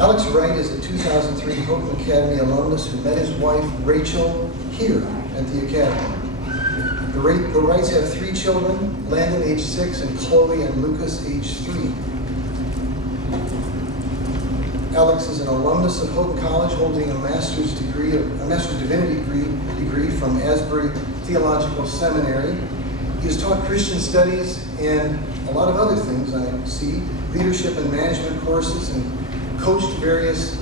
Alex Wright is a 2003 Houghton Academy alumnus who met his wife, Rachel, here at the Academy. The Wrights have 3 children, Landon, age 6, and Chloe and Lucas, age 3. Alex is an alumnus of Houghton College, holding a Master's Divinity degree from Asbury Theological Seminary. He has taught Christian studies and a lot of other things, I see, leadership and management courses, and coached various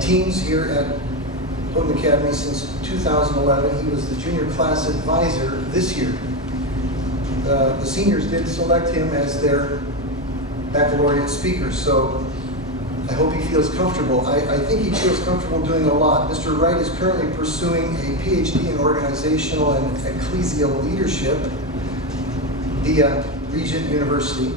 teams here at Houghton Academy since 2011. He was the junior class advisor this year. The seniors did select him as their baccalaureate speaker, so I hope he feels comfortable. I think he feels comfortable doing a lot. Mr. Wright is currently pursuing a PhD in organizational and ecclesial leadership via Regent University.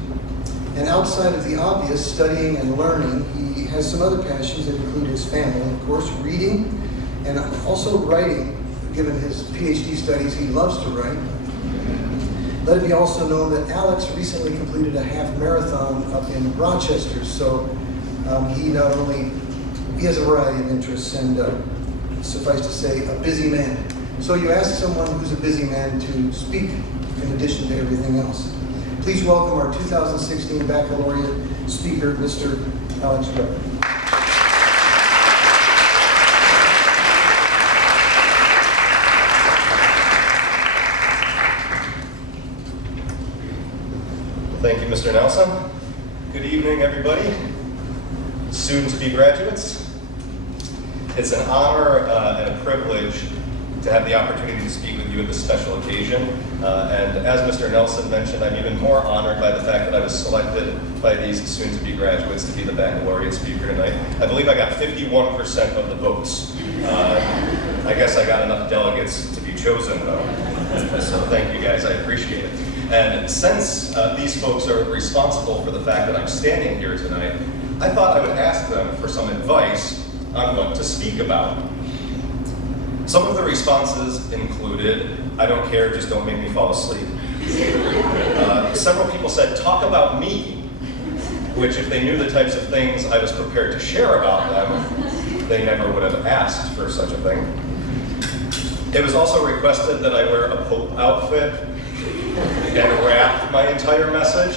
And outside of the obvious, studying and learning, he has some other passions that include his family, of course, reading, and also writing. Given his PhD studies, he loves to write. Let it be also known that Alex recently completed a half marathon up in Rochester, so he has a variety of interests, and suffice to say, a busy man. So you ask someone who's a busy man to speak in addition to everything else. Please welcome our 2016 Baccalaureate speaker, Mr. Alex Wright. Thank you, Mr. Nelson. Good evening, everybody. Soon-to-be graduates. It's an honor and a privilege to have the opportunity to speak with you at this special occasion. And as Mr. Nelson mentioned, I'm even more honored by the fact that I was selected by these soon-to-be graduates to be the baccalaureate speaker tonight. I believe I got 51% of the votes. I guess I got enough delegates to be chosen, though. So thank you guys, I appreciate it. And since these folks are responsible for the fact that I'm standing here tonight, I thought I would ask them for some advice on what to speak about. Some of the responses included, I don't care, just don't make me fall asleep. Several people said, talk about me, which if they knew the types of things I was prepared to share about them, they never would have asked for such a thing. It was also requested that I wear a Pope outfit and rap my entire message.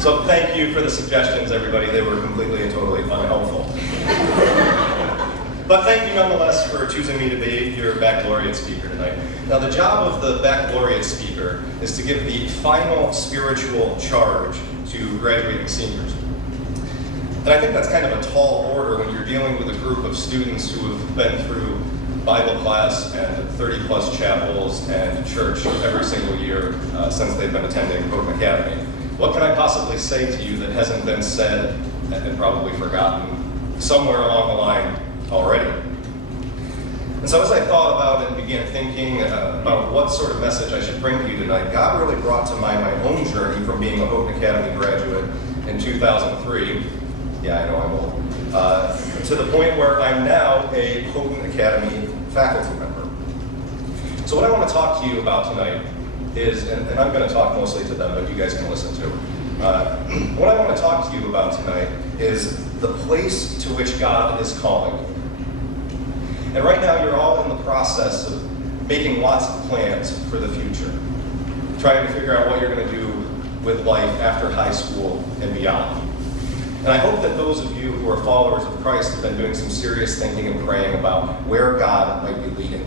So thank you for the suggestions, everybody. They were completely and totally unhelpful. But thank you nonetheless for choosing me to be your baccalaureate speaker tonight. Now, the job of the baccalaureate speaker is to give the final spiritual charge to graduating seniors. And I think that's kind of a tall order when you're dealing with a group of students who have been through Bible class and 30-plus chapels and church every single year since they've been attending Houghton Academy. What can I possibly say to you that hasn't been said and probably forgotten somewhere along the line already? And so as I thought about it and began thinking about what sort of message I should bring to you tonight, God really brought to mind my own journey from being a Houghton Academy graduate in 2003. Yeah, I know I'm old. To the point where I'm now a Houghton Academy faculty member. So what I want to talk to you about tonight is, and I'm going to talk mostly to them, but you guys can listen too. What I want to talk to you about tonight is the place to which God is calling you. And right now you're all in the process of making lots of plans for the future, trying to figure out what you're going to do with life after high school and beyond. And I hope that those of you who are followers of Christ have been doing some serious thinking and praying about where God might be leading you.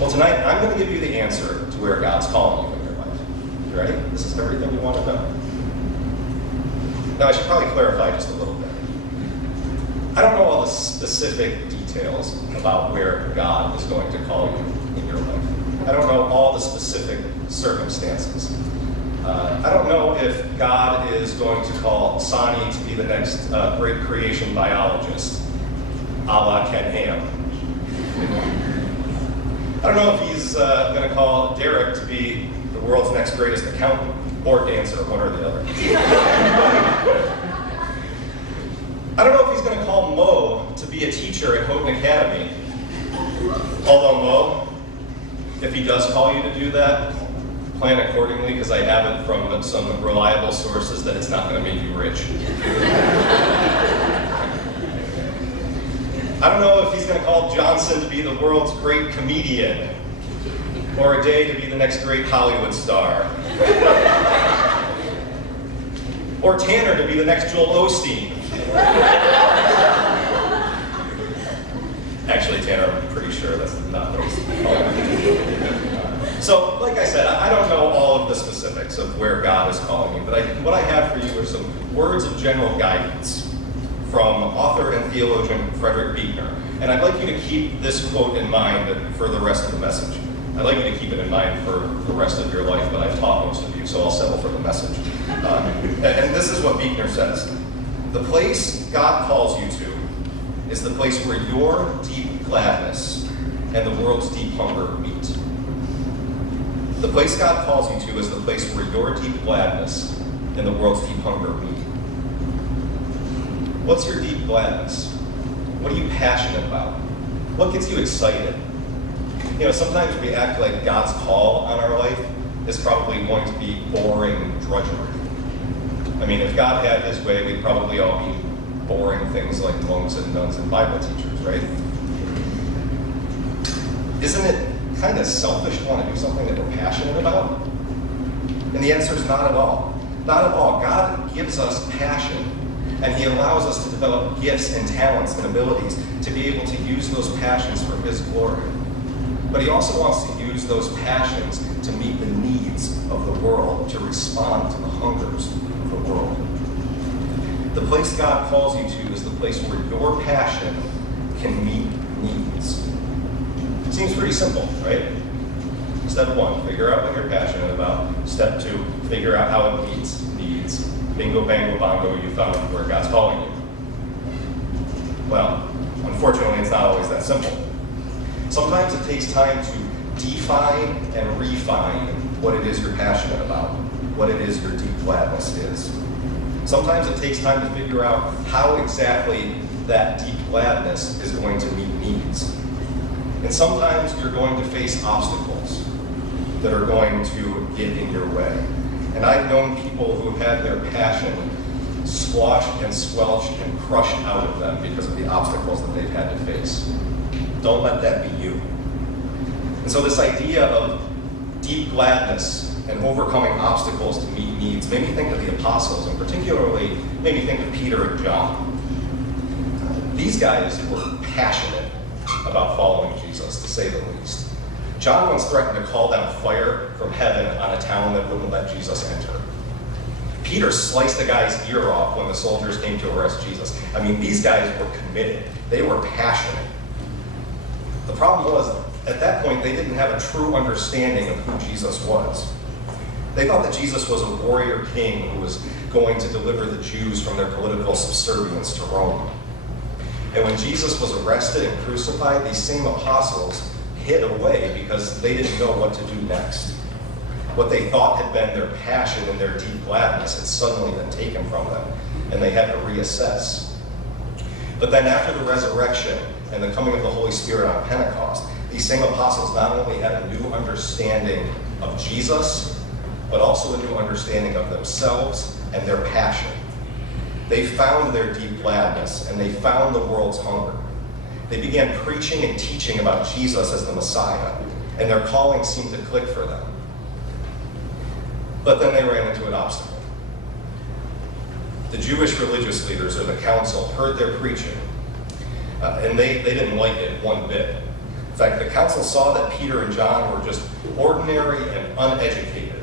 Well, tonight I'm going to give you the answer to where God's calling you in your life. You ready? This is everything you want to know. Now, I should probably clarify just a little bit. I don't know all the specific details about where God is going to call you in your life. I don't know all the specific circumstances. I don't know if God is going to call Sonny to be the next great creation biologist, a la Ken Ham. I don't know if he's going to call Derek to be the world's next greatest accountant or dancer, one or the other. I don't know if he's going to call Mo to be a teacher at Houghton Academy. Although Mo, if he does call you to do that, plan accordingly because I have it from some reliable sources that it's not going to make you rich. I don't know if he's going to call Johnson to be the world's great comedian or a day to be the next great Hollywood star. Or Tanner to be the next Joel Osteen. Actually, Tanner, I'm pretty sure that's not what he's calling. So, like I said, I don't know all of the specifics of where God is calling you, but what I have for you are some words of general guidance from author and theologian Frederick Buechner. And I'd like you to keep this quote in mind for the rest of the message. I'd like you to keep it in mind for the rest of your life, but I've taught most of you, so I'll settle for the message. And this is what Buechner says. The place God calls you to is the place where your deep gladness and the world's deep hunger meet. The place God calls you to is the place where your deep gladness and the world's deep hunger meet. What's your deep gladness? What are you passionate about? What gets you excited? You know, sometimes we act like God's call on our life is probably going to be boring drudgery. I mean, if God had his way, we'd probably all be boring things like monks and nuns and Bible teachers, right? Isn't it kind of selfish to want to do something that we're passionate about? And the answer is not at all. Not at all. God gives us passion, and he allows us to develop gifts and talents and abilities to be able to use those passions for his glory. But he also wants to use those passions to meet the needs of the world, to respond to the hungers of the world. The place God calls you to is the place where your passion can meet needs. Seems pretty simple, right? Step 1, figure out what you're passionate about. Step 2, figure out how it meets needs. Bingo, bango, bongo, you found where God's calling you. Well, unfortunately, it's not always that simple. Sometimes it takes time to define and refine what it is you're passionate about, what it is your deep gladness is. Sometimes it takes time to figure out how exactly that deep gladness is going to meet needs. And sometimes you're going to face obstacles that are going to get in your way. And I've known people who have had their passion squashed and squelched and crushed out of them because of the obstacles that they've had to face. Don't let that be you. And so this idea of deep gladness and overcoming obstacles to meet needs made me think of the apostles, and particularly made me think of Peter and John. These guys were passionate about following Jesus, to say the least. John once threatened to call down fire from heaven on a town that wouldn't let Jesus enter. Peter sliced a guy's ear off when the soldiers came to arrest Jesus. I mean, these guys were committed. They were passionate. The problem was, at that point, they didn't have a true understanding of who Jesus was. They thought that Jesus was a warrior king who was going to deliver the Jews from their political subservience to Rome. And when Jesus was arrested and crucified, these same apostles hid away because they didn't know what to do next. What they thought had been their passion and their deep gladness had suddenly been taken from them, and they had to reassess. But then after the resurrection and the coming of the Holy Spirit on Pentecost, these same apostles not only had a new understanding of Jesus, but also a new understanding of themselves and their passion. They found their deep gladness, and they found the world's hunger. They began preaching and teaching about Jesus as the Messiah, and their calling seemed to click for them. But then they ran into an obstacle. The Jewish religious leaders, or the council, heard their preaching, and they didn't like it one bit. In fact, the council saw that Peter and John were just ordinary and uneducated.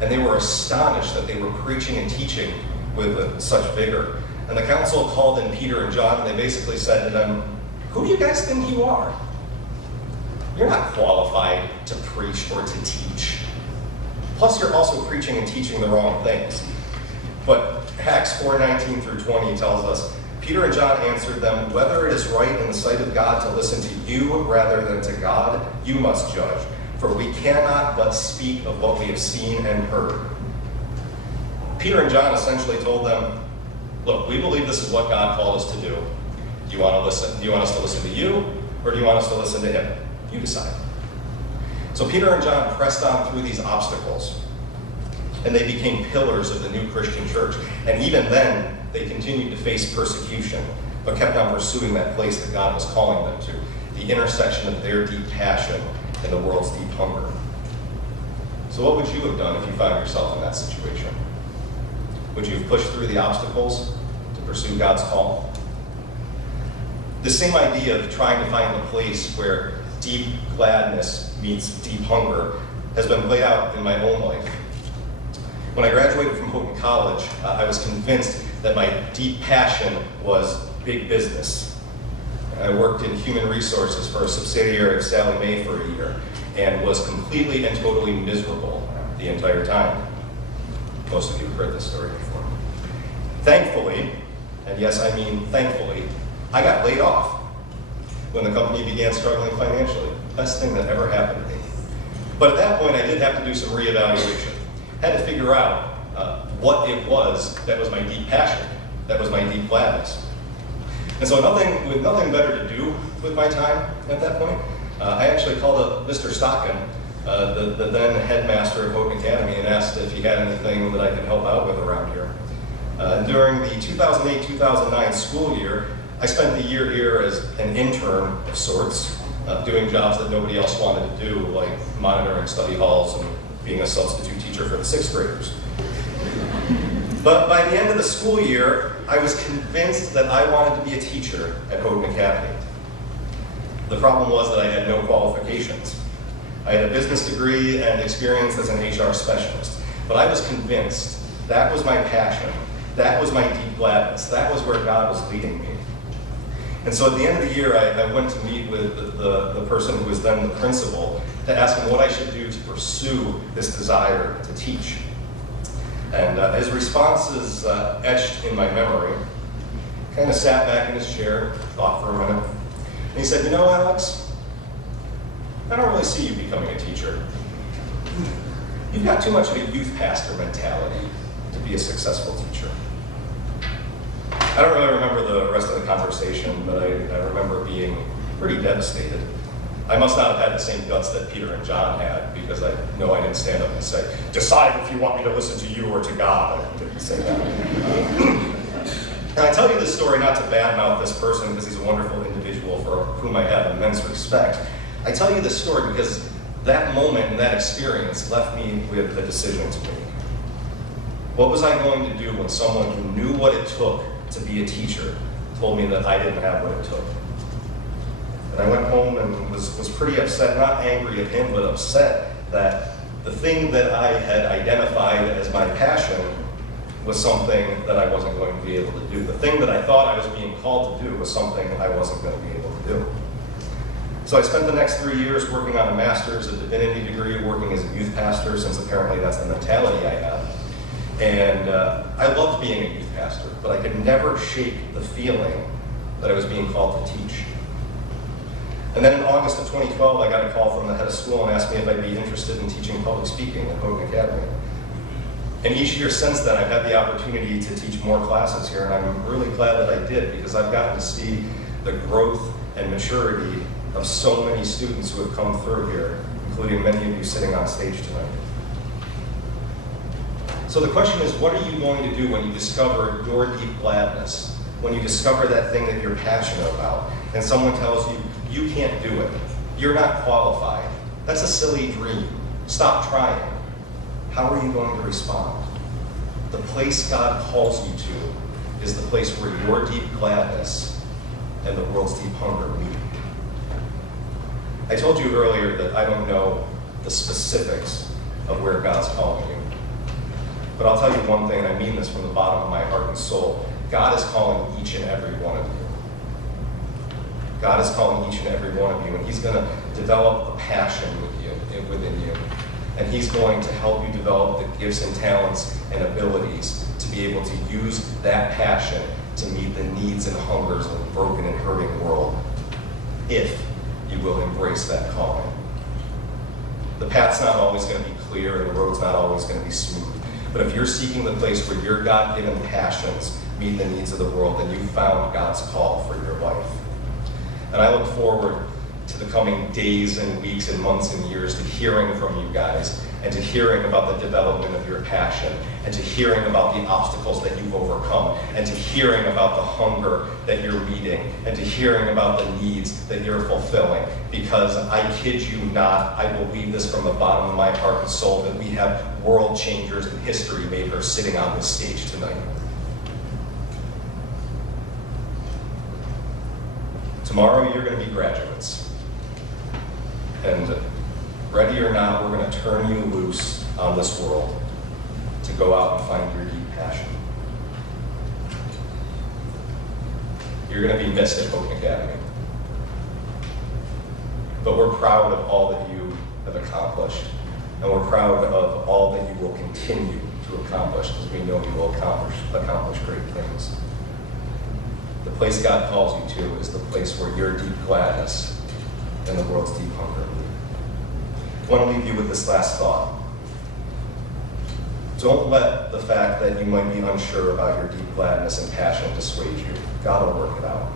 And they were astonished that they were preaching and teaching with such vigor. And the council called in Peter and John, and they basically said to them, "Who do you guys think you are? You're not qualified to preach or to teach. Plus, you're also preaching and teaching the wrong things." But Acts 4:19 through 20 tells us, Peter and John answered them, "Whether it is right in the sight of God to listen to you rather than to God, you must judge. For we cannot but speak of what we have seen and heard." Peter and John essentially told them, "Look, we believe this is what God called us to do. Do you want to listen? Do you want us to listen to you, or do you want us to listen to him? You decide." So Peter and John pressed on through these obstacles, and they became pillars of the new Christian church. And even then, they continued to face persecution, but kept on pursuing that place that God was calling them to, the intersection of their deep passion and the world's deep hunger. So what would you have done if you found yourself in that situation? Would you have pushed through the obstacles to pursue God's call? The same idea of trying to find a place where deep gladness meets deep hunger has been played out in my own life. When I graduated from Houghton College, I was convinced that my deep passion was big business. I worked in human resources for a subsidiary of Sallie Mae for a year and was completely and totally miserable the entire time. Most of you have heard this story before. Thankfully, and yes, I mean thankfully, I got laid off when the company began struggling financially. Best thing that ever happened to me. But at that point, I did have to do some reevaluation. Had to figure out what it was that was my deep passion, that was my deep gladness. And so with nothing better to do with my time at that point, I actually called up Mr. Stockton, the then headmaster of Houghton Academy, and asked if he had anything that I could help out with around here. During the 2008-2009 school year, I spent the year here as an intern of sorts, doing jobs that nobody else wanted to do, like monitoring study halls and being a substitute teacher for the 6th graders. But by the end of the school year, I was convinced that I wanted to be a teacher at Houghton Academy. The problem was that I had no qualifications. I had a business degree and experience as an HR specialist, but I was convinced that was my passion, that was my deep gladness, that was where God was leading me. And so at the end of the year, I went to meet with the person who was then the principal to ask him what I should do to pursue this desire to teach. And his response is etched in my memory. Kind of sat back in his chair, thought for a minute, and he said, "You know, Alex, I don't really see you becoming a teacher. You've got too much of a youth pastor mentality to be a successful teacher." I don't really remember the rest of the conversation, but I remember being pretty devastated. I must not have had the same guts that Peter and John had, because I know I didn't stand up and say, "Decide if you want me to listen to you or to God." I didn't say that. And I tell you this story not to badmouth this person, because he's a wonderful individual for whom I have immense respect. I tell you this story because that moment and that experience left me with a decision to make. What was I going to do when someone who knew what it took to be a teacher told me that I didn't have what it took? And I went home and was pretty upset, not angry at him, but upset that the thing that I had identified as my passion was something that I wasn't going to be able to do. The thing that I thought I was being called to do was something I wasn't going to be able to do. So I spent the next 3 years working on a master's, a divinity degree, working as a youth pastor, since apparently that's the mentality I have. And I loved being a youth pastor, but I could never shake the feeling that I was being called to teach. And then in August of 2012, I got a call from the head of school and asked me if I'd be interested in teaching public speaking at Houghton Academy. And each year since then, I've had the opportunity to teach more classes here, and I'm really glad that I did, because I've gotten to see the growth and maturity of so many students who have come through here, including many of you sitting on stage tonight. So the question is, what are you going to do when you discover your deep gladness, when you discover that thing that you're passionate about, and someone tells you, you can't do it, you're not qualified, that's a silly dream, stop trying? How are you going to respond? The place God calls you to is the place where your deep gladness and the world's deep hunger meet. I told you earlier that I don't know the specifics of where God's calling you. But I'll tell you one thing, and I mean this from the bottom of my heart and soul. God is calling each and every one of you. God is calling each and every one of you, and He's going to develop a passion within you. And He's going to help you develop the gifts and talents and abilities to be able to use that passion to meet the needs and hungers of a broken and hurting world, if you will embrace that calling. The path's not always going to be clear, and the road's not always going to be smooth. But if you're seeking the place where your God-given passions meet the needs of the world, then you've found God's call for your life. And I look forward to the coming days and weeks and months and years, to hearing from you guys, and to hearing about the development of your passion, and to hearing about the obstacles that you've overcome, and to hearing about the hunger that you're meeting, and to hearing about the needs that you're fulfilling. Because I kid you not, I believe this from the bottom of my heart and soul, that we have world changers and history makers sitting on this stage tonight. Tomorrow you're going to be graduates. And ready or not, we're going to turn you loose on this world to go out and find your deep passion. You're going to be missed at Houghton Academy. But we're proud of all that you have accomplished. And we're proud of all that you will continue to accomplish, because we know you will accomplish great things. The place God calls you to is the place where your deep gladness and the world's deep hunger meet. I want to leave you with this last thought. Don't let the fact that you might be unsure about your deep gladness and passion dissuade you. God will work it out.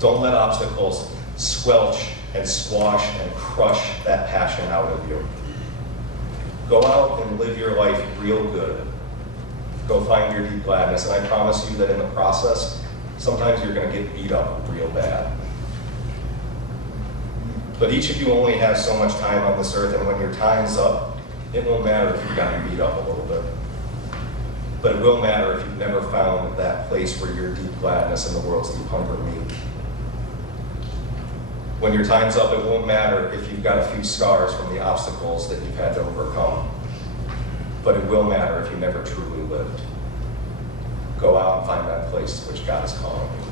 Don't let obstacles squelch and squash and crush that passion out of you. Go out and live your life real good. Go find your deep gladness, and I promise you that in the process, sometimes you're going to get beat up real bad. But each of you only has so much time on this earth, and when your time's up, it won't matter if you've gotten beat up a little bit. But it will matter if you've never found that place where your deep gladness and the world's deep hunger meet. When your time's up, it won't matter if you've got a few scars from the obstacles that you've had to overcome. But it will matter if you never truly lived. Go out and find that place to which God is calling you.